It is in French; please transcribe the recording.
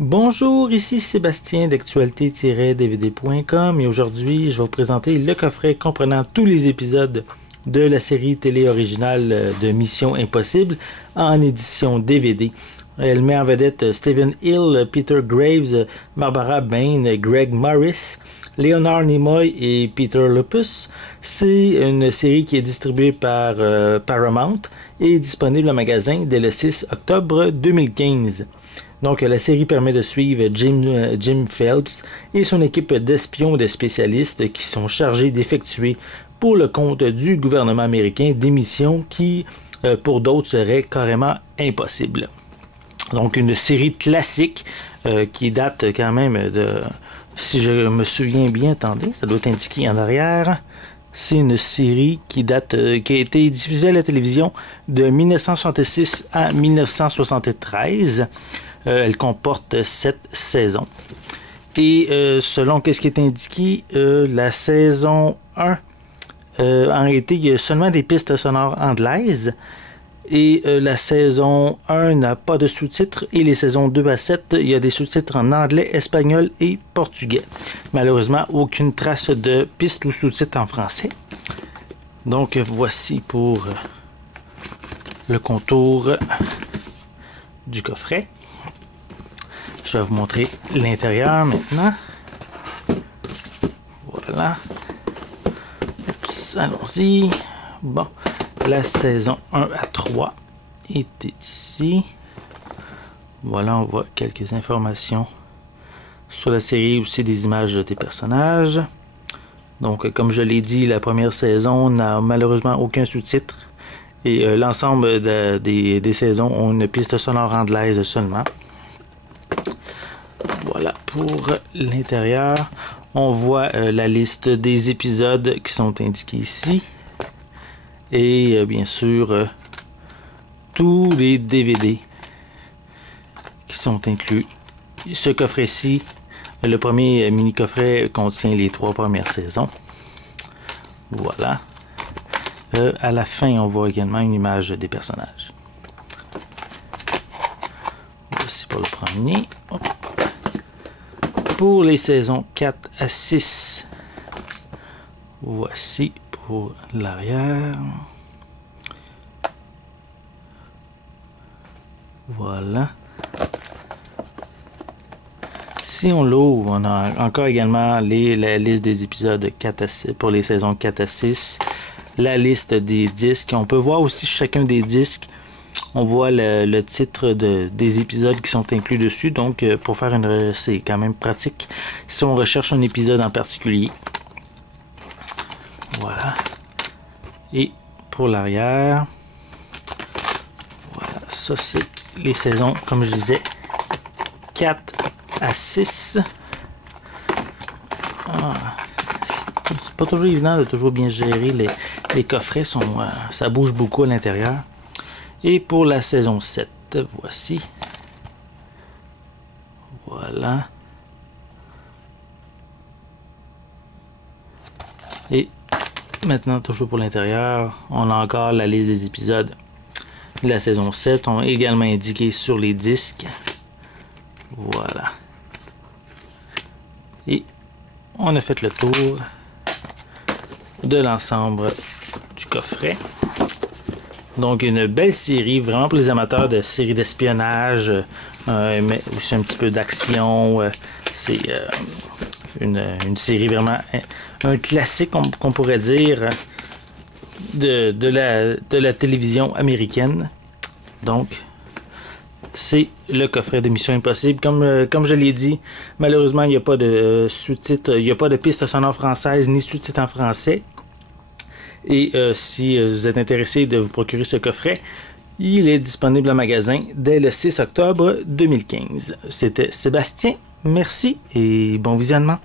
Bonjour, ici Sébastien d'actualité-dvd.com et aujourd'hui je vais vous présenter le coffret comprenant tous les épisodes de la série télé originale de Mission Impossible en édition DVD. Elle met en vedette Stephen Hill, Peter Graves, Barbara Bain, Greg Morris, Leonard Nimoy et Peter Lupus. C'est une série qui est distribuée par Paramount et disponible en magasin dès le 6 octobre 2015. Donc, la série permet de suivre Jim Phelps et son équipe d'espions et de spécialistes qui sont chargés d'effectuer pour le compte du gouvernement américain des missions qui, pour d'autres, seraient carrément impossibles. Donc, une série classique qui date quand même de... Si je me souviens bien, attendez, ça doit être indiqué en arrière. C'est une série qui date, qui a été diffusée à la télévision de 1966 à 1973. Elle comporte 7 saisons. Et selon ce qui est indiqué, la saison 1, en réalité, il y a seulement des pistes sonores anglaises. Et la saison 1 n'a pas de sous-titres. Et les saisons 2 à 7, il y a des sous-titres en anglais, espagnol et portugais. Malheureusement, aucune trace de pistes ou sous-titres en français. Donc, voici pour le contour du coffret. Je vais vous montrer l'intérieur maintenant. Voilà. Allons-y. Bon, la saison 1 à 3 était ici. Voilà, on voit quelques informations sur la série, aussi des images des personnages. Donc, comme je l'ai dit, la première saison n'a malheureusement aucun sous-titre. Et l'ensemble des saisons ont une piste sonore anglaise seulement. Voilà pour l'intérieur. On voit la liste des épisodes qui sont indiqués ici. Et bien sûr, tous les DVD qui sont inclus. Ce coffret-ci, le premier mini-coffret contient les 3 premières saisons. Voilà. À la fin, on voit également une image des personnages. Voici pour le premier. Hop. Pour les saisons 4 à 6, voici pour l'arrière. Voilà. Si on l'ouvre, on a encore également la liste des épisodes 4 à 6, pour les saisons 4 à 6. La liste des disques. On peut voir aussi chacun des disques. On voit le titre des épisodes qui sont inclus dessus. Donc, pour faire c'est quand même pratique si on recherche un épisode en particulier. Voilà. Et pour l'arrière, voilà. Ça, c'est les saisons, comme je disais, 4 à 6. C'est pas toujours évident de toujours bien gérer les coffrets. Ça bouge beaucoup à l'intérieur. Et pour la saison 7, voici. Voilà. Et maintenant, toujours pour l'intérieur, on a encore la liste des épisodes de la saison 7. On a également indiqué sur les disques. Voilà. Et on a fait le tour de l'ensemble du coffret. Donc, une belle série, vraiment pour les amateurs de séries d'espionnage, mais aussi un petit peu d'action. C'est une série vraiment, un classique, qu'on pourrait dire, de la télévision américaine. Donc, c'est le coffret de Mission Impossible. Comme je l'ai dit, malheureusement, il n'y a pas de sous-titres, il n'y a pas de piste sonore française ni sous-titres en français. Et si vous êtes intéressé de vous procurer ce coffret, il est disponible en magasin dès le 6 octobre 2015. C'était Sébastien, merci et bon visionnement.